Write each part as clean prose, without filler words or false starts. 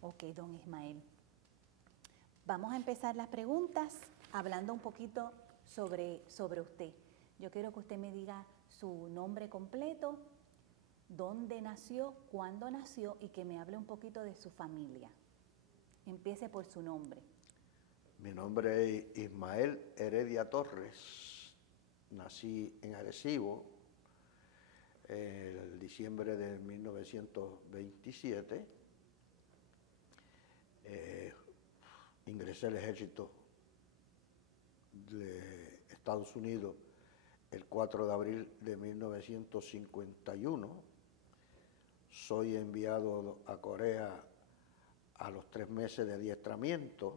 Ok, don Ismael. Vamos a empezar las preguntas hablando un poquito sobre usted. Yo quiero que usted me diga su nombre completo, dónde nació, cuándo nació y que me hable un poquito de su familia. Empiece por su nombre. Mi nombre es Ismael Heredia Torres. Nací en Arecibo el diciembre de 1927. Ingresé al ejército de Estados Unidos el 4 de abril de 1951. Soy enviado a Corea a los 3 meses de adiestramiento.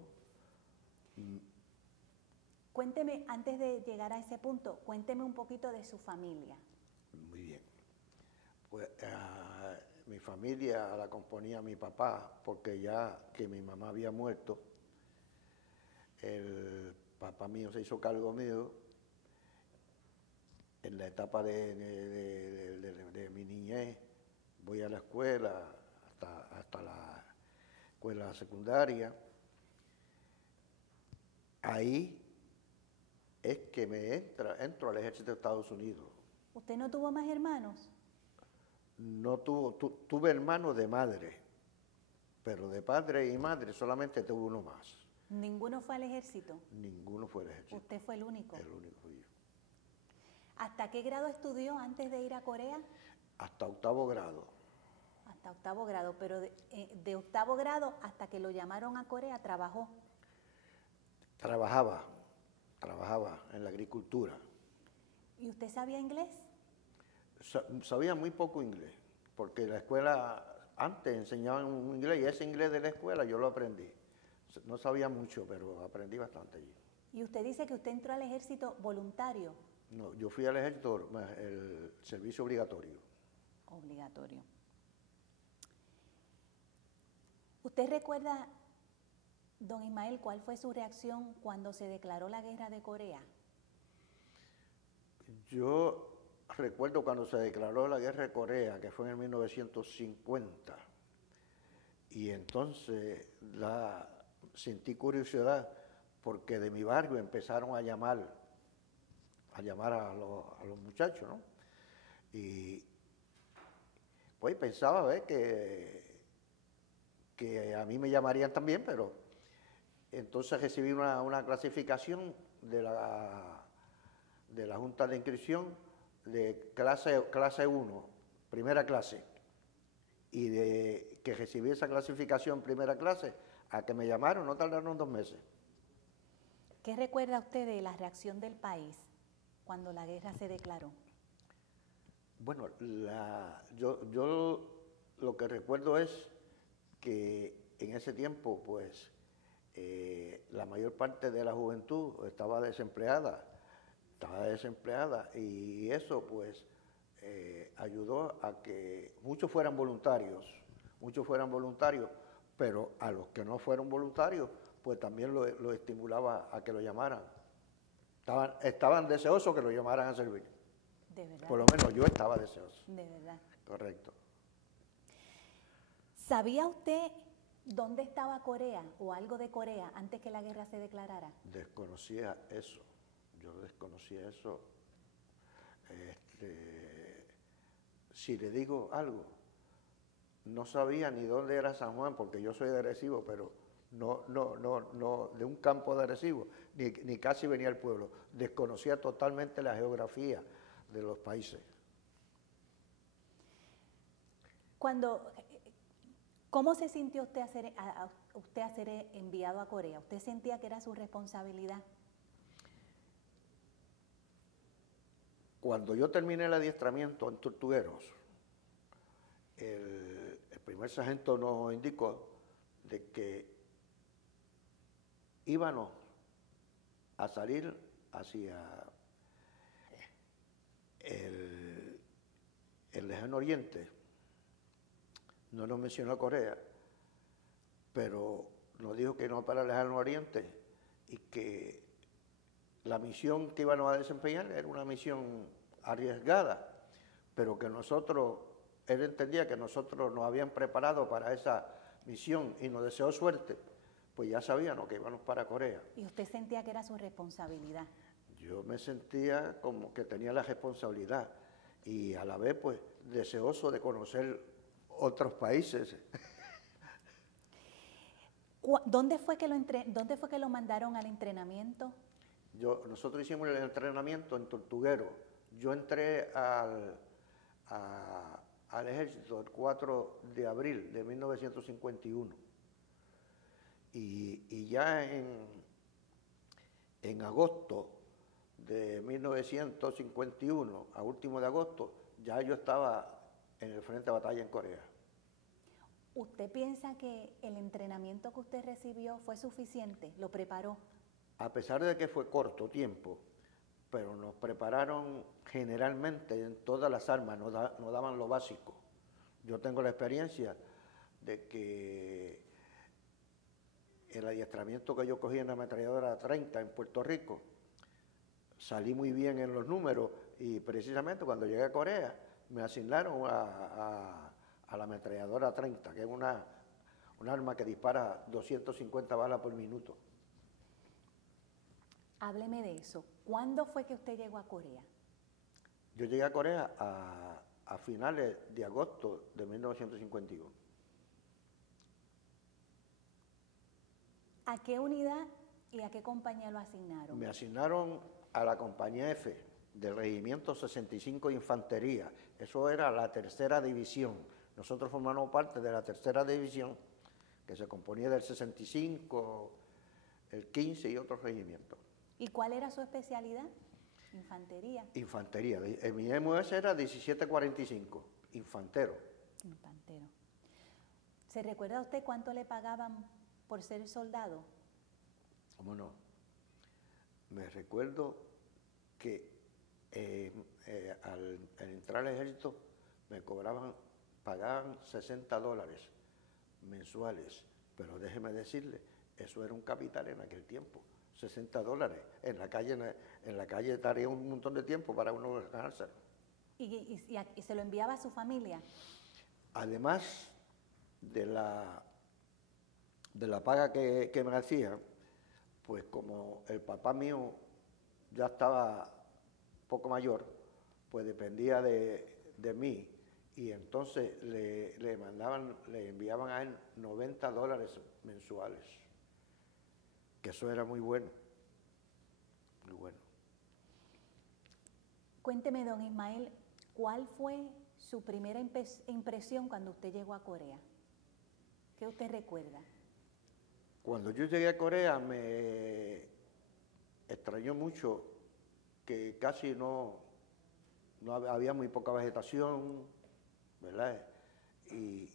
Cuénteme, antes de llegar a ese punto, cuénteme un poquito de su familia. Muy bien. Pues mi familia la componía mi papá, porque ya que mi mamá había muerto, el papá mío se hizo cargo mío en la etapa de mi niñez. Voy a la escuela, hasta la escuela secundaria. Ahí es que entro al ejército de Estados Unidos. ¿Usted no tuvo más hermanos? No tuve hermanos de madre, pero de padre y madre solamente tuve uno más. ¿Ninguno fue al ejército? Ninguno fue al ejército. ¿Usted fue el único? El único fui yo. ¿Hasta qué grado estudió antes de ir a Corea? Hasta 8º grado. Hasta 8º grado, pero de 8º grado hasta que lo llamaron a Corea, ¿trabajó? Trabajaba en la agricultura. ¿Y usted sabía inglés? Sabía muy poco inglés, porque la escuela antes enseñaban un inglés y ese inglés de la escuela yo lo aprendí. No sabía mucho, pero aprendí bastante allí. Y usted dice que usted entró al ejército voluntario. No, yo fui al ejército, el servicio obligatorio. Obligatorio. ¿Usted recuerda, don Ismael, cuál fue su reacción cuando se declaró la guerra de Corea? Yo recuerdo cuando se declaró la guerra de Corea, que fue en 1950, y entonces sentí curiosidad porque de mi barrio empezaron a llamar a los muchachos, ¿no? Y pues pensaba ver que a mí me llamarían también, pero entonces recibí una clasificación de la Junta de Inscripción de clase 1, primera clase, y de que recibí esa clasificación primera clase a que me llamaron, no tardaron 2 meses. ¿Qué recuerda usted de la reacción del país cuando la guerra se declaró? Bueno, yo lo que recuerdo es que en ese tiempo, pues, la mayor parte de la juventud estaba desempleada y eso, pues, ayudó a que muchos fueran voluntarios, pero a los que no fueron voluntarios, pues también lo estimulaba a que lo llamaran. Estaban deseosos que lo llamaran a servir. De verdad. Por lo menos yo estaba deseoso. De verdad. Correcto. ¿Sabía usted dónde estaba Corea o algo de Corea antes que la guerra se declarara? Desconocía eso. Yo desconocía eso. Si le digo algo, no sabía ni dónde era San Juan, porque yo soy de Arecibo, pero no, de un campo de Arecibo, ni casi venía al pueblo. Desconocía totalmente la geografía de los países. ¿Cómo se sintió usted a ser enviado a Corea? ¿Usted sentía que era su responsabilidad? Cuando yo terminé el adiestramiento en Tortugueros, el primer sargento nos indicó de que íbamos a salir hacia el lejano oriente. No nos mencionó Corea, pero nos dijo que no para el lejano oriente y que la misión que íbamos a desempeñar era una misión arriesgada, pero que él entendía que nosotros nos habían preparado para esa misión y nos deseó suerte, pues ya sabíamos que íbamos para Corea. ¿Y usted sentía que era su responsabilidad? Yo me sentía como que tenía la responsabilidad y a la vez pues deseoso de conocer otros países. ¿Dónde fue que lo mandaron al entrenamiento? Nosotros hicimos el entrenamiento en Tortuguero. Yo entré al ejército el 4 de abril de 1951 y ya en agosto de 1951, a último de agosto, ya yo estaba en el frente de batalla en Corea. ¿Usted piensa que el entrenamiento que usted recibió fue suficiente? ¿Lo preparó? A pesar de que fue corto tiempo, pero nos prepararon generalmente en todas las armas, nos daban lo básico. Yo tengo la experiencia de que el adiestramiento que yo cogí en la ametralladora 30 en Puerto Rico, salí muy bien en los números y precisamente cuando llegué a Corea me asignaron a la ametralladora 30, que es un arma que dispara 250 balas por minuto. Hábleme de eso. ¿Cuándo fue que usted llegó a Corea? Yo llegué a Corea a finales de agosto de 1951. ¿A qué unidad y a qué compañía lo asignaron? Me asignaron a la compañía F del Regimiento 65 de Infantería. Eso era la tercera división. Nosotros formamos parte de la tercera división, que se componía del 65, el 15 y otros regimientos. ¿Y cuál era su especialidad? Infantería. Infantería. Mi MOS era 1745, infantero. Infantero. ¿Se recuerda usted cuánto le pagaban por ser soldado? ¿Cómo no? Me recuerdo que al entrar al ejército me pagaban $60 mensuales, pero déjeme decirle, eso era un capital en aquel tiempo, $60. En la calle estaría un montón de tiempo para uno ganárselo. ¿Y se lo enviaba a su familia? Además de la paga que me hacía, pues como el papá mío ya estaba poco mayor, pues dependía de mí y entonces le enviaban a él $90 mensuales, que eso era muy bueno, muy bueno. Cuénteme, don Ismael, ¿cuál fue su primera impresión cuando usted llegó a Corea? ¿Qué usted recuerda? Cuando yo llegué a Corea me extrañó mucho que casi no había muy poca vegetación, ¿verdad? Y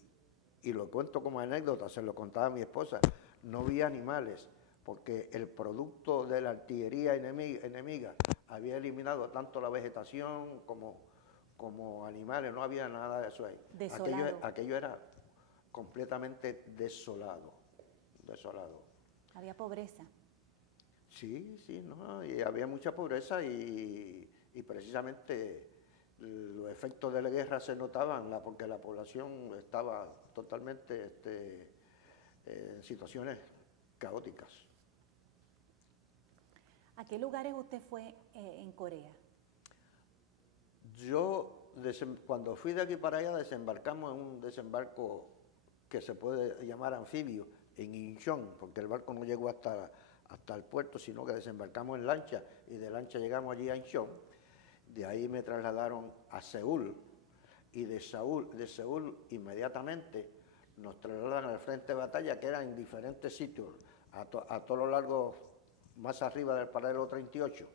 lo cuento como anécdota, se lo contaba a mi esposa, no vi animales, porque el producto de la artillería enemiga había eliminado tanto la vegetación como animales, no había nada de eso ahí. Desolado. Aquello era completamente desolado. Había pobreza. Sí, no, y había mucha pobreza y precisamente los efectos de la guerra se notaban porque la población estaba totalmente en situaciones caóticas. ¿A qué lugares usted fue en Corea? Yo, cuando fui de aquí para allá, desembarcamos en un desembarco que se puede llamar anfibio, en Incheon, porque el barco no llegó hasta el puerto, sino que desembarcamos en lancha y de lancha llegamos allí a Incheon. De ahí me trasladaron a Seúl y de Seúl inmediatamente nos trasladan al frente de batalla, que era en diferentes sitios, a todo lo largo, más arriba del paralelo 38.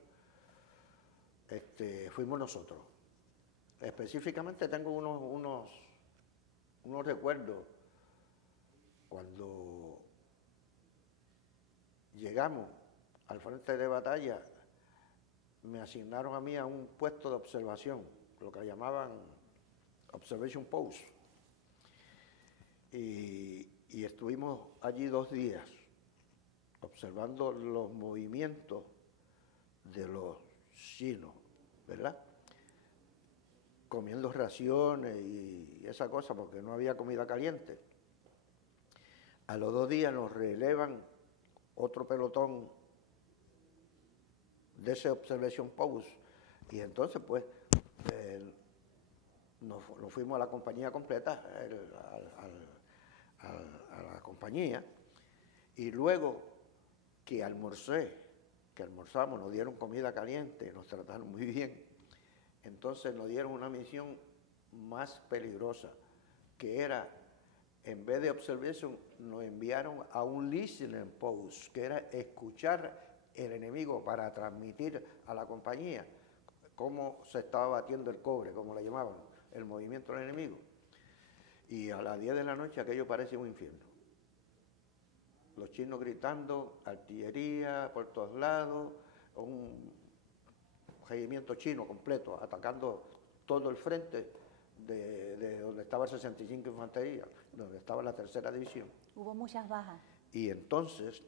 Fuimos nosotros. Específicamente tengo unos recuerdos cuando llegamos al frente de batalla. Me asignaron a mí a un puesto de observación, lo que llamaban Observation Post. Y estuvimos allí 2 días observando los movimientos de los chinos, ¿verdad? Comiendo raciones y esa cosa, porque no había comida caliente. A los 2 días nos relevan otro pelotón de ese Observation Post, y entonces pues nos fuimos a la compañía completa, a la compañía, y luego que almorzamos, nos dieron comida caliente, nos trataron muy bien, entonces nos dieron una misión más peligrosa, que era, en vez de Observation, nos enviaron a un Listening Post, que era escuchar el enemigo para transmitir a la compañía cómo se estaba batiendo el cobre, como le llamaban, el movimiento del enemigo. Y a las 10 de la noche aquello parecía un infierno. Los chinos gritando, artillería por todos lados, un regimiento chino completo atacando todo el frente de donde estaba el 65 Infantería, donde estaba la 3ª División. Hubo muchas bajas. Y entonces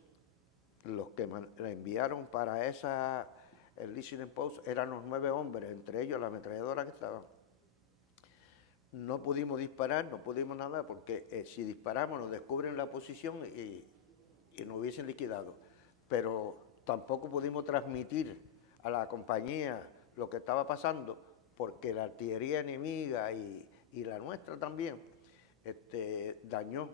los que enviaron para el Listening Post eran los 9 hombres, entre ellos la ametralladora que estaba. No pudimos disparar, no pudimos nada, porque si disparamos nos descubren la posición y nos hubiesen liquidado. Pero tampoco pudimos transmitir a la compañía lo que estaba pasando, porque la artillería enemiga y la nuestra también dañó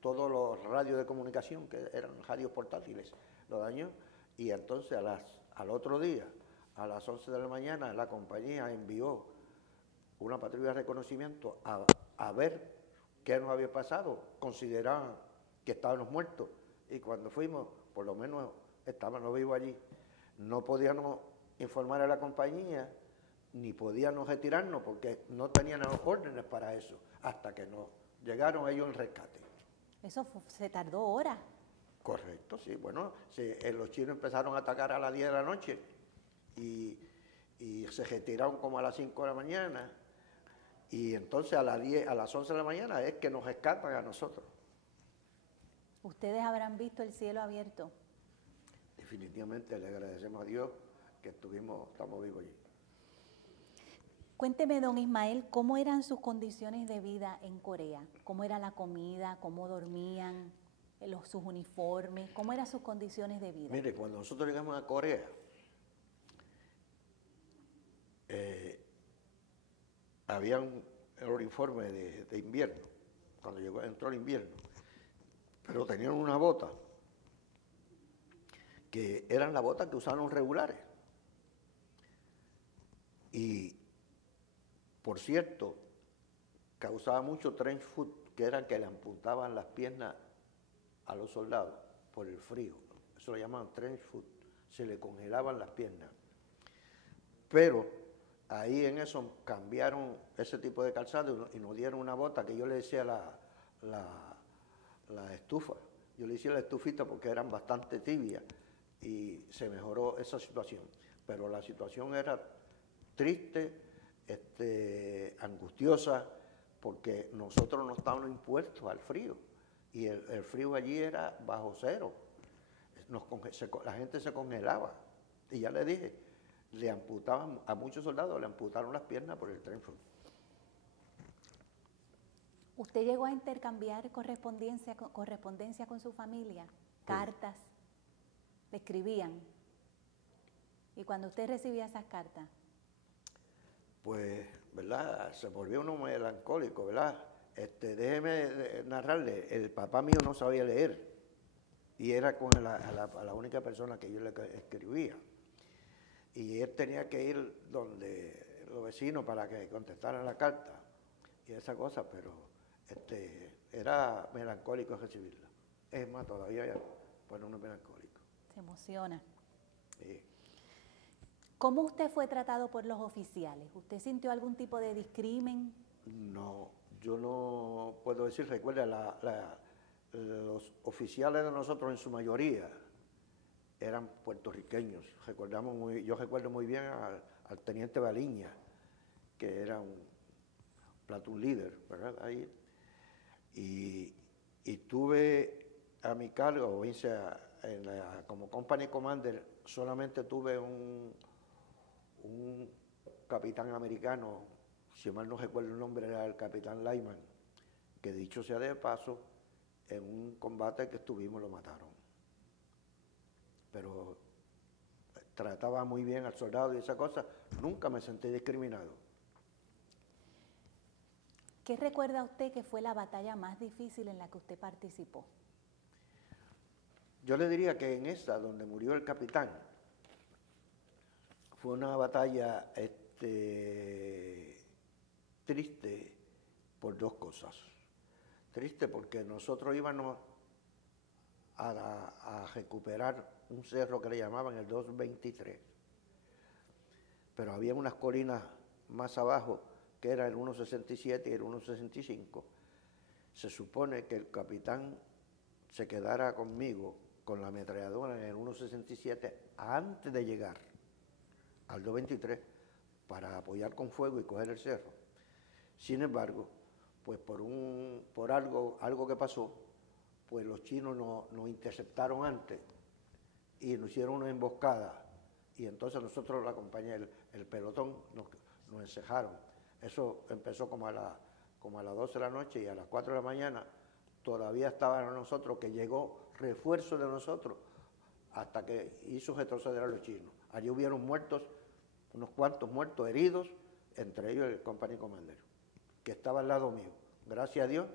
todos los radios de comunicación, que eran radios portátiles, lo dañó, y entonces al otro día, a las 11 de la mañana, la compañía envió una patrulla de reconocimiento a ver qué nos había pasado. Consideraban que estábamos muertos, y cuando fuimos, por lo menos estábamos vivos allí. No podíamos informar a la compañía, ni podíamos retirarnos, porque no tenían los órdenes para eso, hasta que nos llegaron ellos en rescate. Eso se tardó horas. Correcto, sí. Bueno, los chinos empezaron a atacar a las 10 de la noche y se retiraron como a las 5 de la mañana, y entonces a las 11 de la mañana es que nos rescatan a nosotros. ¿Ustedes habrán visto el cielo abierto? Definitivamente le agradecemos a Dios que estamos vivos allí. Cuénteme, don Ismael, ¿cómo eran sus condiciones de vida en Corea? ¿Cómo era la comida? ¿Cómo dormían? ¿Sus uniformes? ¿Cómo eran sus condiciones de vida? Mire, cuando nosotros llegamos a Corea, había el uniforme de invierno, cuando entró el invierno, pero tenían una bota, que eran las botas que usaban los regulares. Y, por cierto, causaba mucho trench foot, que era que le amputaban las piernas a los soldados por el frío. Eso lo llamaban trench foot, se le congelaban las piernas. Pero ahí en eso cambiaron ese tipo de calzado y nos dieron una bota que yo le decía la estufa. Yo le decía la estufita porque eran bastante tibias, y se mejoró esa situación. Pero la situación era triste, angustiosa, porque nosotros no estábamos impuestos al frío, y el frío allí era bajo cero. La gente se congelaba, y ya le dije, le amputaban, a muchos soldados le amputaron las piernas por el tren. ¿Usted llegó a intercambiar correspondencia con su familia? ¿Cartas? ¿Le escribían? Y cuando usted recibía esas cartas, pues, ¿verdad? Se volvió uno melancólico, ¿verdad? Déjeme narrarle, el papá mío no sabía leer, y era con la única persona que yo le escribía. Y él tenía que ir donde los vecinos para que contestaran la carta y esa cosa, pero era melancólico recibirla. Es más, todavía bueno, uno es melancólico. se emociona. Sí. ¿Cómo usted fue tratado por los oficiales? ¿Usted sintió algún tipo de discrimen? No, yo no puedo decir. Recuerda, los oficiales de nosotros en su mayoría eran puertorriqueños. Yo recuerdo muy bien al teniente Baliña, que era un platoon leader, ¿verdad? Ahí. Y tuve a mi cargo, como company commander, solamente tuve un capitán americano, si mal no recuerdo el nombre, era el capitán Lyman, que dicho sea de paso, en un combate que estuvimos lo mataron. Pero trataba muy bien al soldado y esa cosa, nunca me sentí discriminado. ¿Qué recuerda usted que fue la batalla más difícil en la que usted participó? Yo le diría que en esa, donde murió el capitán, fue una batalla triste por dos cosas. Triste porque nosotros íbamos a recuperar un cerro que le llamaban el 223, pero había unas colinas más abajo que era el 167 y el 165. Se supone que el capitán se quedara conmigo con la ametralladora en el 167 antes de llegar al 223 para apoyar con fuego y coger el cerro. Sin embargo, pues por algo que pasó, pues los chinos nos interceptaron antes y nos hicieron una emboscada. Y entonces nosotros, la compañía, el pelotón, nos encejaron. Eso empezó como a las 12 de la noche y a las 4 de la mañana todavía estaban nosotros, que llegó refuerzo de nosotros hasta que hizo retroceder a los chinos. Allí hubieron muertos, unos cuantos muertos, heridos, entre ellos el company commander, que estaba al lado mío. Gracias a Dios,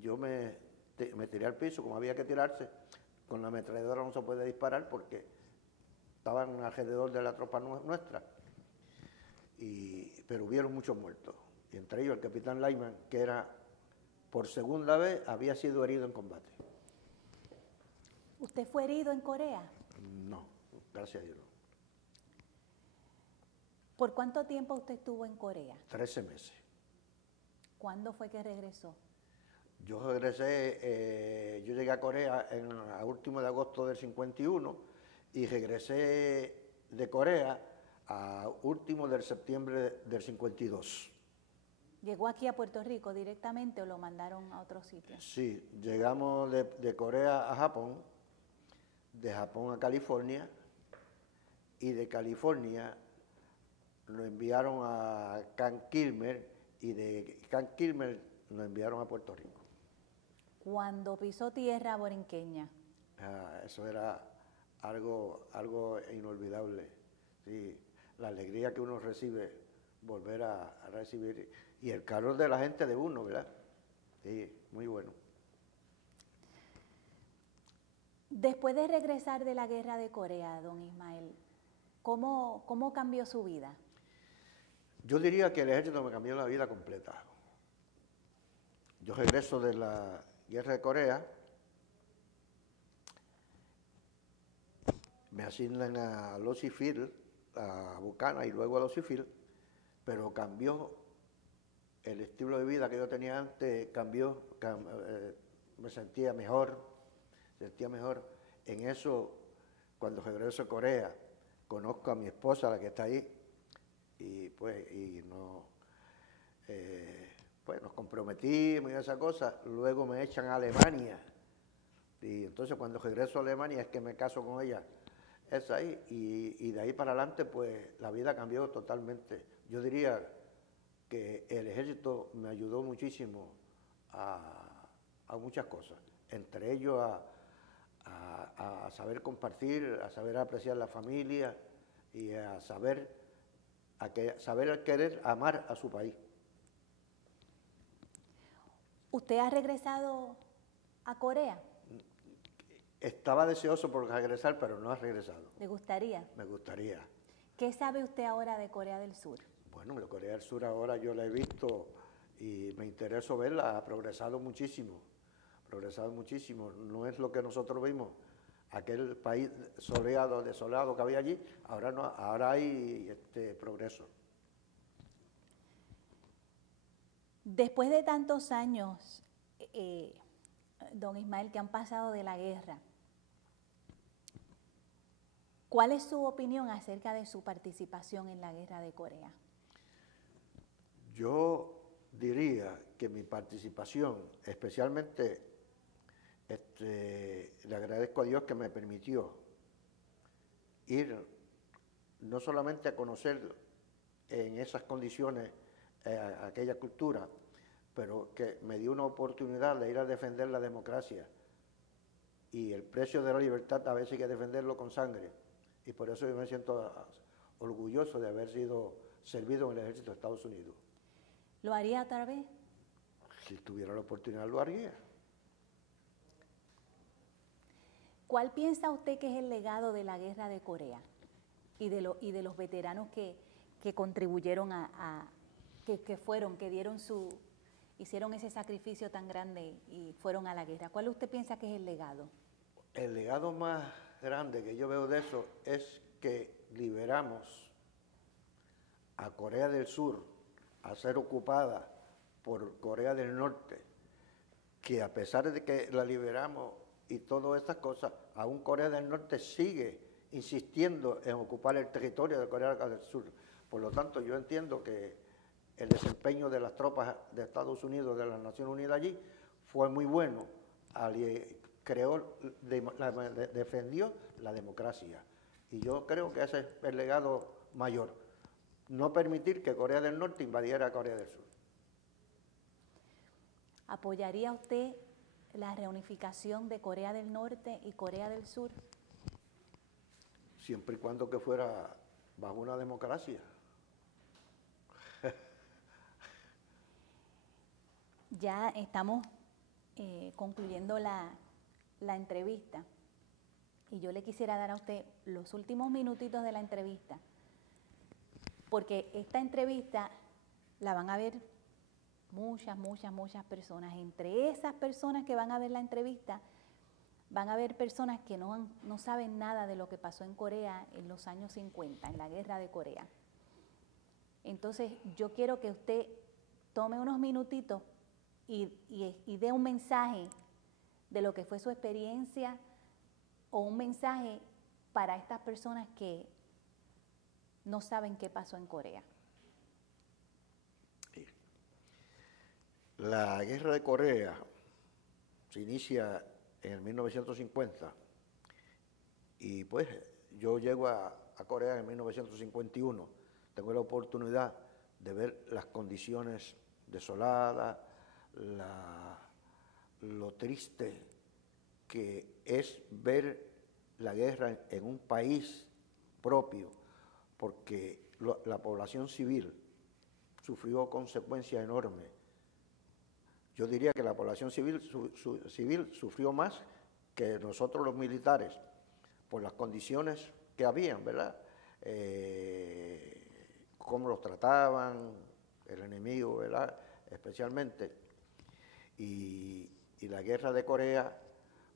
yo me tiré al piso como había que tirarse. Con la ametralladora no se puede disparar porque estaban alrededor de la tropa nuestra. Pero hubieron muchos muertos. Y entre ellos el capitán Lyman, que era por segunda vez, había sido herido en combate. ¿Usted fue herido en Corea? No, gracias a Dios no. ¿Por cuánto tiempo usted estuvo en Corea? 13 meses. ¿Cuándo fue que regresó? Yo regresé, yo llegué a Corea a último de agosto del 51 y regresé de Corea a último de septiembre del 52. ¿Llegó aquí a Puerto Rico directamente o lo mandaron a otro sitio? Sí, llegamos de Corea a Japón, de Japón a California, y de California lo enviaron a Camp Kilmer, y de Camp Kilmer lo enviaron a Puerto Rico. Cuando pisó tierra borinqueña. Eso era algo inolvidable. Sí, la alegría que uno recibe, volver a recibir, y el calor de la gente de uno, ¿verdad? Sí, muy bueno. Después de regresar de la guerra de Corea, don Ismael, ¿cómo cambió su vida? Yo diría que el ejército me cambió la vida completa. Yo regreso de la guerra de Corea, me asignan a Lossy Field, a Buchanan y luego a Lossy Field, pero cambió el estilo de vida que yo tenía antes, me sentía mejor. En eso, cuando regreso a Corea, conozco a mi esposa, la que está ahí, y nos comprometimos y esa cosa. Luego me echan a Alemania, y entonces cuando regreso a Alemania es que me caso con ella. Es ahí, y de ahí para adelante, pues la vida cambió totalmente. Yo diría que el ejército me ayudó muchísimo a muchas cosas, entre ellos a saber compartir, a saber apreciar la familia y a saber querer amar a su país. ¿Usted ha regresado a Corea? Estaba deseoso por regresar, pero no ha regresado. ¿Le gustaría? Me gustaría. ¿Qué sabe usted ahora de Corea del Sur? Bueno, la Corea del Sur ahora yo la he visto y me interesó verla, ha progresado muchísimo. No es lo que nosotros vimos, aquel país desolado que había allí, ahora no, ahora hay progreso. Después de tantos años, don Ismael, que han pasado de la guerra, ¿cuál es su opinión acerca de su participación en la guerra de Corea? Yo diría que mi participación, especialmente, le agradezco a Dios que me permitió ir no solamente a conocer en esas condiciones aquella cultura, pero que me dio una oportunidad de ir a defender la democracia. Y el precio de la libertad a veces hay que defenderlo con sangre. Y por eso yo me siento orgulloso de haber sido servido en el ejército de Estados Unidos. ¿Lo haría otra vez? Si tuviera la oportunidad lo haría. ¿Cuál piensa usted que es el legado de la guerra de Corea y de los veteranos que contribuyeron hicieron ese sacrificio tan grande y fueron a la guerra? ¿Cuál usted piensa que es el legado? El legado más grande que yo veo de eso es que liberamos a Corea del Sur a ser ocupada por Corea del Norte, que a pesar de que la liberamos y todas estas cosas, aún Corea del Norte sigue insistiendo en ocupar el territorio de Corea del Sur. Por lo tanto, yo entiendo que el desempeño de las tropas de Estados Unidos, de las Naciones Unidas allí, fue muy bueno. Defendió la democracia. Y yo creo que ese es el legado mayor. No permitir que Corea del Norte invadiera a Corea del Sur. ¿Apoyaría usted la reunificación de Corea del Norte y Corea del Sur? Siempre y cuando que fuera bajo una democracia. Ya estamos concluyendo la entrevista y yo le quisiera dar a usted los últimos minutitos de la entrevista, porque esta entrevista la van a ver muchas personas. Entre esas personas que van a ver la entrevista, van a ver personas que no saben nada de lo que pasó en Corea en los años 50, en la guerra de Corea. Entonces, yo quiero que usted tome unos minutitos y dé un mensaje de lo que fue su experiencia o un mensaje para estas personas que no saben qué pasó en Corea. La guerra de Corea se inicia en el 1950 y pues yo llego a Corea en 1951. Tengo la oportunidad de ver las condiciones desoladas, lo triste que es ver la guerra en un país propio, porque la población civil sufrió consecuencias enormes. Yo diría que la población civil sufrió más que nosotros los militares, por las condiciones que habían, ¿verdad? Cómo los trataban, el enemigo, ¿verdad? Especialmente. Y la guerra de Corea,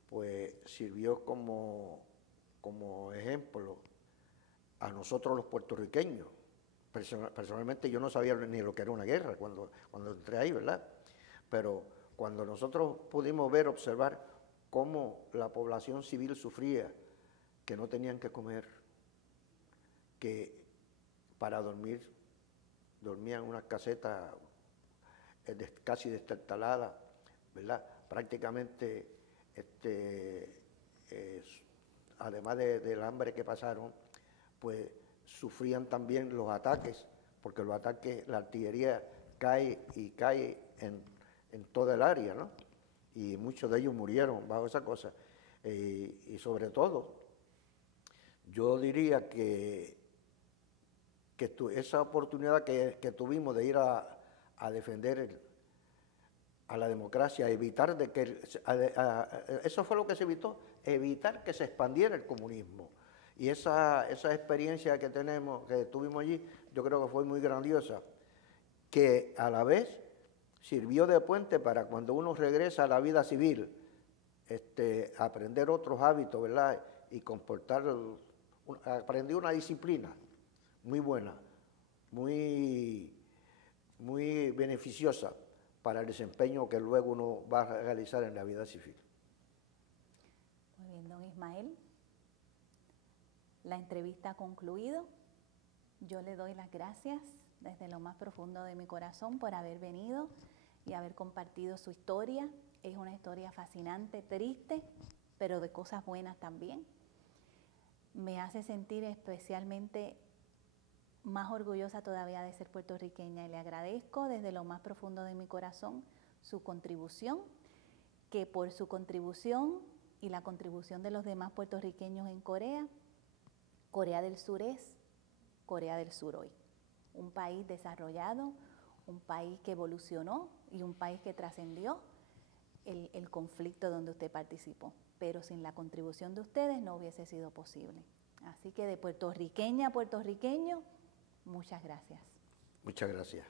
pues, sirvió como ejemplo a nosotros los puertorriqueños. Personalmente yo no sabía ni lo que era una guerra cuando entré ahí, ¿verdad? Pero cuando nosotros pudimos observar cómo la población civil sufría, que no tenían que comer, que para dormir dormían en una caseta casi destartalada, ¿verdad? Prácticamente, además del hambre que pasaron, pues sufrían también los ataques, porque los ataques, la artillería cae en toda el área, ¿no? Y muchos de ellos murieron bajo esa cosa. Y sobre todo, yo diría que esa oportunidad que tuvimos de ir a defender a la democracia, evitar de que eso fue lo que se evitó, evitar que se expandiera el comunismo. Y esa experiencia que tuvimos allí, yo creo que fue muy grandiosa, que a la vez sirvió de puente para cuando uno regresa a la vida civil, aprender otros hábitos, ¿verdad? Y aprendí una disciplina muy buena, muy beneficiosa para el desempeño que luego uno va a realizar en la vida civil. Muy bien, don Ismael. La entrevista ha concluido. Yo le doy las gracias desde lo más profundo de mi corazón por haber venido y haber compartido su historia. Es una historia fascinante, triste, pero de cosas buenas también. Me hace sentir especialmente más orgullosa todavía de ser puertorriqueña y le agradezco desde lo más profundo de mi corazón su contribución, que por su contribución y la contribución de los demás puertorriqueños en Corea, Corea del Sur es Corea del Sur hoy. Un país desarrollado, un país que evolucionó y un país que trascendió el conflicto donde usted participó. Pero sin la contribución de ustedes no hubiese sido posible. Así que de puertorriqueña a puertorriqueño, muchas gracias. Muchas gracias.